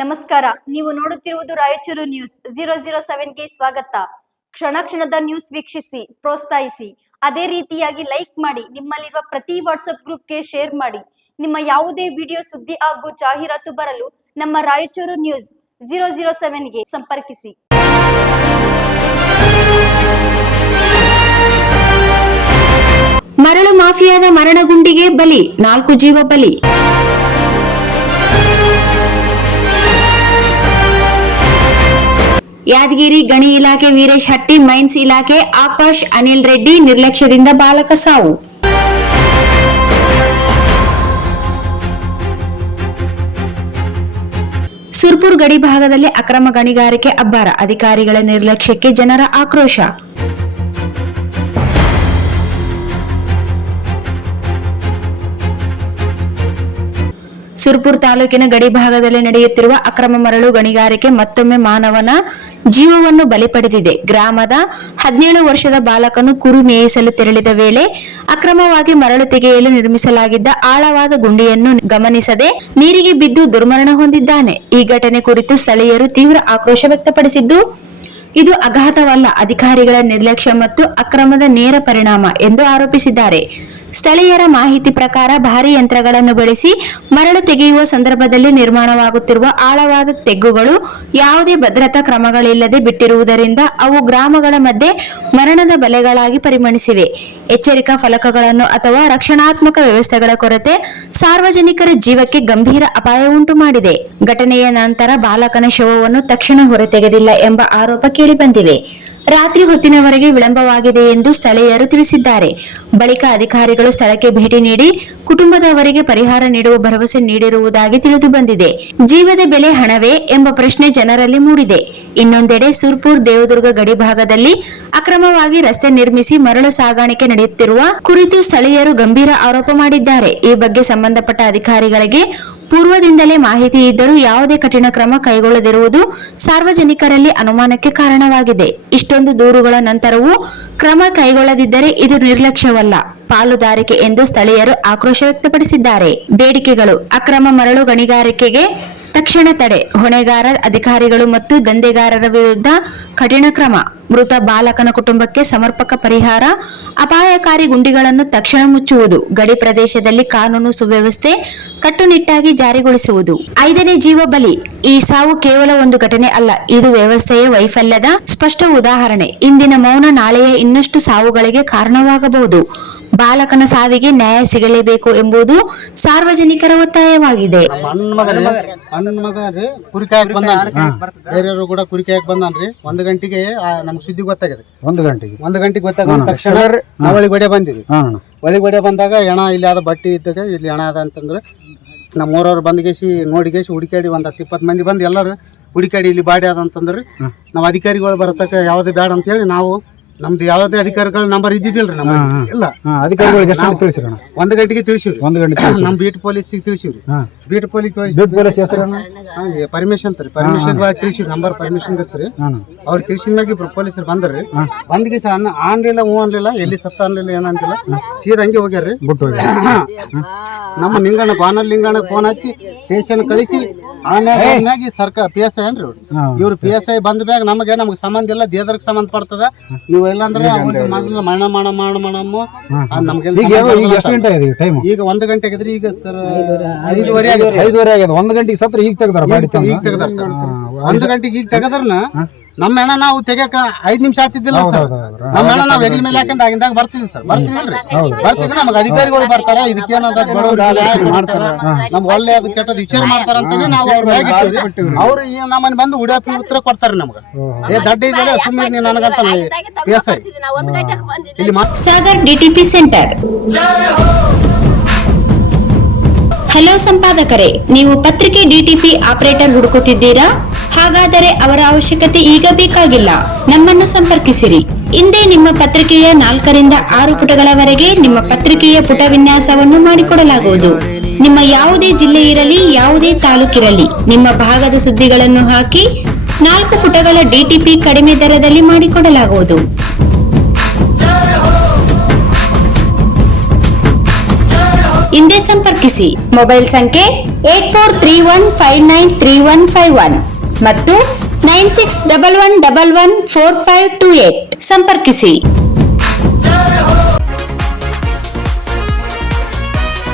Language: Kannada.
ನಮಸ್ಕಾರ. ನೀವು ನೋಡುತ್ತಿರುವುದು ರಾಯಚೂರು ನ್ಯೂಸ್ 007ಗೆ ಸ್ವಾಗತ. ಕ್ಷಣ ಕ್ಷಣದ ನ್ಯೂಸ್ ವೀಕ್ಷಿಸಿ, ಪ್ರೋತ್ಸಾಹಿಸಿ. ಅದೇ ರೀತಿಯಾಗಿ ಲೈಕ್ ಮಾಡಿ, ನಿಮ್ಮಲ್ಲಿರುವ ಪ್ರತಿ ವಾಟ್ಸ್ಆಪ್ ಗ್ರೂಪ್ಗೆ ಶೇರ್ ಮಾಡಿ. ನಿಮ್ಮ ಯಾವುದೇ ವಿಡಿಯೋ, ಸುದ್ದಿ ಹಾಗೂ ಜಾಹೀರಾತು ಬರಲು ನಮ್ಮ ರಾಯಚೂರು ನ್ಯೂಸ್ 007ಗೆ ಸಂಪರ್ಕಿಸಿ. ಮರಳು ಮಾಫಿಯಾದ ಮರಣಗುಂಡಿಗೆ ಬಲಿ, 4 ಜೀವ ಬಲಿ. ಯಾದಗಿರಿ ಗಣಿ ಇಲಾಖೆ ವೀರೇಶ್ ಹಟ್ಟಿ, ಮೈನ್ಸ್ ಇಲಾಖೆ ಆಕಾಶ್ ಅನಿಲ್ ರೆಡ್ಡಿ ನಿರ್ಲಕ್ಷ್ಯದಿಂದ ಬಾಲಕ ಸಾವು. ಸುರ್ಪುರ್ ಗಡಿ ಭಾಗದಲ್ಲಿ ಅಕ್ರಮ ಗಣಿಗಾರಿಕೆ ಅಬ್ಬರ, ಅಧಿಕಾರಿಗಳ ನಿರ್ಲಕ್ಷ್ಯಕ್ಕೆ ಜನರ ಆಕ್ರೋಶ. ಸುರ್ಪುರ್ ತಾಲೂಕಿನ ಗಡಿ ಭಾಗದಲ್ಲಿ ನಡೆಯುತ್ತಿರುವ ಅಕ್ರಮ ಮರಳು ಗಣಿಗಾರಿಕೆ ಮತ್ತೊಮ್ಮೆ ಮಾನವನ ಜೀವವನ್ನು ಬಲಿ ಪಡೆದಿದೆ. ಗ್ರಾಮದ 17 ವರ್ಷದ ಬಾಲಕನು ಕುರಿ ಮೇಯಿಸಲು ತೆರಳಿದ ವೇಳೆ ಅಕ್ರಮವಾಗಿ ಮರಳು ತೆಗೆಯಲು ನಿರ್ಮಿಸಲಾಗಿದ್ದ ಆಳವಾದ ಗುಂಡಿಯನ್ನು ಗಮನಿಸದೆ ನೀರಿಗೆ ಬಿದ್ದು ದುರ್ಮರಣ ಹೊಂದಿದ್ದಾನೆ. ಈ ಘಟನೆ ಕುರಿತು ಸ್ಥಳೀಯರು ತೀವ್ರ ಆಕ್ರೋಶ ವ್ಯಕ್ತಪಡಿಸಿದ್ದು, ಇದು ಅಘಾತವಲ್ಲ, ಅಧಿಕಾರಿಗಳ ನಿರ್ಲಕ್ಷ್ಯ ಮತ್ತು ಅಕ್ರಮದ ನೇರ ಪರಿಣಾಮ ಎಂದು ಆರೋಪಿಸಿದ್ದಾರೆ. ಸ್ಥಳೀಯರ ಮಾಹಿತಿ ಪ್ರಕಾರ ಭಾರೀ ಯಂತ್ರಗಳನ್ನು ಬಳಸಿ ಮರಳು ತೆಗೆಯುವ ಸಂದರ್ಭದಲ್ಲಿ ನಿರ್ಮಾಣವಾಗುತ್ತಿರುವ ಆಳವಾದ ತೆಗ್ಗುಗಳು ಯಾವುದೇ ಭದ್ರತಾ ಕ್ರಮಗಳಿಲ್ಲದೆ ಬಿಟ್ಟಿರುವುದರಿಂದ ಅವು ಗ್ರಾಮಗಳ ಮಧ್ಯೆ ಮರಣದ ಬಲೆಗಳಾಗಿ ಪರಿಣಮಿಸಿವೆ. ಎಚ್ಚರಿಕಾ ಫಲಕಗಳನ್ನು ಅಥವಾ ರಕ್ಷಣಾತ್ಮಕ ವ್ಯವಸ್ಥೆಗಳ ಕೊರತೆ ಸಾರ್ವಜನಿಕರ ಜೀವಕ್ಕೆ ಗಂಭೀರ ಅಪಾಯ ಉಂಟು ಮಾಡಿದೆ. ಘಟನೆಯ ನಂತರ ಬಾಲಕನ ಶವವನ್ನು ತಕ್ಷಣ ಹೊರತೆಗೆದಿಲ್ಲ ಎಂಬ ಆರೋಪ ಕೇಳಿಬಂದಿವೆ. ರಾತ್ರಿ ಹೊತ್ತಿನವರೆಗೆ ವಿಳಂಬವಾಗಿದೆ ಎಂದು ಸ್ಥಳೀಯರು ತಿಳಿಸಿದ್ದಾರೆ. ಬಳಿಕ ಅಧಿಕಾರಿಗಳು ಸ್ಥಳಕ್ಕೆ ಭೇಟಿ ನೀಡಿ ಕುಟುಂಬದವರಿಗೆ ಪರಿಹಾರ ನೀಡುವ ಭರವಸೆ ನೀಡಿರುವುದಾಗಿ ತಿಳಿದು ಬಂದಿದೆ. ಜೀವದ ಬೆಲೆ ಹಣವೇ ಎಂಬ ಪ್ರಶ್ನೆ ಜನರಲ್ಲಿ ಮೂಡಿದೆ. ಇನ್ನೊಂದೆಡೆ ಸುರ್ಪುರ್ ದೇವದುರ್ಗ ಗಡಿ ಭಾಗದಲ್ಲಿ ಅಕ್ರಮವಾಗಿ ರಸ್ತೆ ನಿರ್ಮಿಸಿ ಮರಳು ಸಾಗಾಣಿಕೆ ನಡೆಯುತ್ತಿರುವ ಕುರಿತು ಸ್ಥಳೀಯರು ಗಂಭೀರ ಆರೋಪ ಮಾಡಿದ್ದಾರೆ. ಈ ಬಗ್ಗೆ ಸಂಬಂಧಪಟ್ಟ ಅಧಿಕಾರಿಗಳಿಗೆ ಪೂರ್ವದಿಂದಲೇ ಮಾಹಿತಿ ಇದ್ದರೂ ಯಾವುದೇ ಕಠಿಣ ಕ್ರಮ ಕೈಗೊಳ್ಳದಿರುವುದು ಸಾರ್ವಜನಿಕರಲ್ಲಿ ಅನುಮಾನಕ್ಕೆ ಕಾರಣವಾಗಿದೆ. ಇಷ್ಟೊಂದು ದೂರುಗಳ ನಂತರವೂ ಕ್ರಮ ಕೈಗೊಳ್ಳದಿದ್ದರೆ ಇದು ನಿರ್ಲಕ್ಷ್ಯವಲ್ಲ, ಪಾಲುದಾರಿಕೆ ಎಂದು ಸ್ಥಳೀಯರು ಆಕ್ರೋಶ ವ್ಯಕ್ತಪಡಿಸಿದ್ದಾರೆ. ಬೇಡಿಕೆಗಳು: ಅಕ್ರಮ ಮರಳು ಗಣಿಗಾರಿಕೆಗೆ ತಕ್ಷಣ ತಡೆ, ಹೊಣೆಗಾರ ಅಧಿಕಾರಿಗಳು ಮತ್ತು ದಂಧೆಗಾರರ ವಿರುದ್ಧ ಕಠಿಣ ಕ್ರಮ, ಮೃತ ಬಾಲಕನ ಕುಟುಂಬಕ್ಕೆ ಸಮರ್ಪಕ ಪರಿಹಾರ, ಅಪಾಯಕಾರಿ ಗುಂಡಿಗಳನ್ನು ತಕ್ಷಣ ಮುಚ್ಚುವುದು, ಗಡಿ ಪ್ರದೇಶದಲ್ಲಿ ಕಾನೂನು ಸುವ್ಯವಸ್ಥೆ ಕಟ್ಟುನಿಟ್ಟಾಗಿ ಜಾರಿಗೊಳಿಸುವುದು. 5ನೇ ಜೀವ ಬಲಿ. ಈ ಸಾವು ಕೇವಲ ಒಂದು ಘಟನೆ ಅಲ್ಲ, ಇದು ವ್ಯವಸ್ಥೆಯ ವೈಫಲ್ಯದ ಸ್ಪಷ್ಟ ಉದಾಹರಣೆ. ಇಂದಿನ ಮೌನ ನಾಳೆಯ ಇನ್ನಷ್ಟು ಸಾವುಗಳಿಗೆ ಕಾರಣವಾಗಬಹುದು. ಬಾಲಕನ ಸಾವಿಗೆ ನ್ಯಾಯ ಸಿಗಲೇಬೇಕು ಎಂಬುದು ಸಾರ್ವಜನಿಕರ ಒತ್ತಾಯವಾಗಿದೆ. ಅಣ್ಣನ ಮಗ ರೀ ಕುರಿ ಕಾಯಕ್ ಬಂದಾನ್ರಿ, ಬೇರೆಯವರು ಕೂಡ ಕುರಿ ಕಾಯಕ್ ಬಂದಾನ್ರಿ. 1 ಗಂಟೆಗೆ ನಮ್ಗೆ ಸುದ್ದಿ ಗೊತ್ತಾಗಿದೆ. 1 ಗಂಟೆಗೆ ಗೊತ್ತಾಗ ತಕ್ಷಣ ಒಳಗೆ ಬಡೆ ಬಂದಿರಿ. ಒಳಗೆ ಬಡೆ ಬಂದಾಗ ಹೆಣ ಇಲ್ಲಿ ಆದ ಬಟ್ಟೆ ಇದ್ದಾಗ ಇಲ್ಲಿ ಹೆಣ ಅದ ಅಂತಂದ್ರೆ ನಮ್ಮ ಊರವ್ರು ಬಂದ್ಗೇಸಿ ನೋಡಿಗೇಸಿ ಹುಡುಕಾಡಿ 10-20 ಮಂದಿ ಬಂದು ಎಲ್ಲರೂ ಹುಡುಕಾಡಿ ಇಲ್ಲಿ ಬಾಡಿ ಅದ ಅಂತಂದ್ರಿ. ನಾವು ಅಧಿಕಾರಿಗಳು ಬರತಕ್ಕ ಯಾವುದೇ ಬೇಡ ಅಂತ ಹೇಳಿ ನಾವು ನಮ್ದು ಯಾವುದೇ ಅಧಿಕಾರಿಗಳ ನಂಬರ್ ಇದ್ದಿದ್ದಿಲ್ರಿ ನಮ್ಮ ಇಲ್ಲ ಅಧಿಕಾರಿಗಳಿಗೆ 1 ಗಂಟೆಗೆ ತಿಳಿಸಿವ್ರಿ. ನಮ್ಮ ಬೀಟ್ ಪೊಲೀಸಿಗೆ ತಿಳಿಸಿವ್ರಿ. ಬೀಟ್ ಪೊಲೀಸ್ ಪರ್ಮಿಷನ್ ಪರ್ಮಿಷನ್ ತಿಳಿಸಿವ್ರಿ. ನಂಬರ್ ಪರ್ಮಿಷನ್ ಇರ್ತೀರಿ. ಅವ್ರು ತಿಳಿಸಿದ ಮ್ಯಾಗ ಇಬ್ರು ಪೊಲೀಸರು ಬಂದ್ರಿ. ಬಂದ್ಗೆ ಅನ್ಲಿಲ್ಲ, ಹೂ ಅನ್ಲಿಲ್ಲ, ಎಲ್ಲಿ ಸತ್ತ ಅನ್ಲಿಲ್ಲ, ಏನಂತಿಲ್ಲ, ಸೀದಾ ಹಂಗೆ ಹೋಗ್ಯಾರ್ರಿ. ನಮ್ಮ ಲಿಂಗಣ್ಣ ಬಾನರ್ ಲಿಂಗಣ್ಣ ಫೋನ್ ಹಚ್ಚಿ ಸ್ಟೇಷನ್ ಕಳಿಸಿ ಆಮ್ಯಾಗ ಸರ್ಕಾರ PSI ಏನ್ರಿ ಇವ್ರು PSI ಬಂದ ಮ್ಯಾಗ ನಮ್ಗೆ ಸಂಬಂಧ ಇಲ್ಲ, ದೇದರ್ಗೆ ಸಂಬಂಧ ಪಡ್ತದ. ನೀವು ಇಲ್ಲಾಂದ್ರೆ ಮರಣ ನಮ್ಗೆ ಈಗ 1 ಗಂಟೆ ಆಗಿದ್ರಿ. ಈಗ ಸರ್ 5:30 ಆಗಿದೆ. 1 ಗಂಟೆಗೆ ಸತ್ರ ಈಗ ತೆಗ್ದಾರ ಸರ್. 1 ಗಂಟೆಗೆ ಈಗ ತೆಗದ್ರನ ನಮ್ಮ ಹೆಣ ನಾವು ತೆಗಿಯಕ 5 ನಿಮಿಷ ಆಗ್ತಿದ್ದಿಲ್ಲ ಸರ್. ನಮ್ಮ ಹೆಣ ನಾವು ಹೆಗಲ ಮೇಲೆ ಹಾಕಂದ ಆಗಿಂದಾಗ ಬರ್ತಿದ್ವಿ ಸರ್. ಬರ್ತಿದ್ರಿ ನಮ್ಗೆ ಅಧಿಕಾರಿಗಳು ಬರ್ತಾರ, ಇದಕ್ಕೇನದ ನಮ್ಗೆ ಒಳ್ಳೆ ಅದು ಕೆಟ್ಟದ್ ವಿಚಾರ ಮಾಡ್ತಾರ ಅಂತಾನೆ ನಾವು ಅವ್ರ ಮ್ಯಾಗ ಇಟ್ಟಿವ್ರಿ. ಅವ್ರು ನಮ್ಮನ್ನ ಬಂದು ಉಡಾಪಿ ಉತ್ತರ ಕೊಡ್ತಾರೆ ನಮ್ಗೆ. ದಡ್ಡ ಇದೆಯಲ್ಲ ಸುಮ್ಮನೆ ನೀ ನನಗಂತ PSI ಇಲ್ಲಿ ಸಾಗರ್ DTP ಸೆಂಟರ್. ಹಲೋ ಸಂಪಾದಕರೇ, ನೀವು ಪತ್ರಿಕೆ DTP ಆಪರೇಟರ್ ಹುಡುಕುತ್ತಿದ್ದೀರಾ? ಹಾಗಾದರೆ ಅವರ ಅವಶ್ಯಕತೆ ಈಗ ಬೇಕಾಗಿಲ್ಲ. ನಮ್ಮನ್ನು ಸಂಪರ್ಕಿಸಿರಿ. ಇಂದೇ ನಿಮ್ಮ ಪತ್ರಿಕೆಯ 4ರಿಂದ 6 ಪುಟಗಳವರೆಗೆ ನಿಮ್ಮ ಪತ್ರಿಕೆಯ ಪುಟ ವಿನ್ಯಾಸವನ್ನು ಮಾಡಿಕೊಡಲಾಗುವುದು. ನಿಮ್ಮ ಯಾವುದೇ ಜಿಲ್ಲೆ ಇರಲಿ, ಯಾವುದೇ ತಾಲೂಕಿರಲಿ, ನಿಮ್ಮ ಭಾಗದ ಸುದ್ದಿಗಳನ್ನು ಹಾಕಿ 4 ಪುಟಗಳ DTP ಕಡಿಮೆ ದರದಲ್ಲಿ ಮಾಡಿಕೊಡಲಾಗುವುದು. ಹಿಂದೆ ಸಂಪರ್ಕಿಸಿ. ಮೊಬೈಲ್ ಸಂಖ್ಯೆ 8431593151 ಮತ್ತು 9611114528 ಸಂಪರ್ಕಿಸಿ.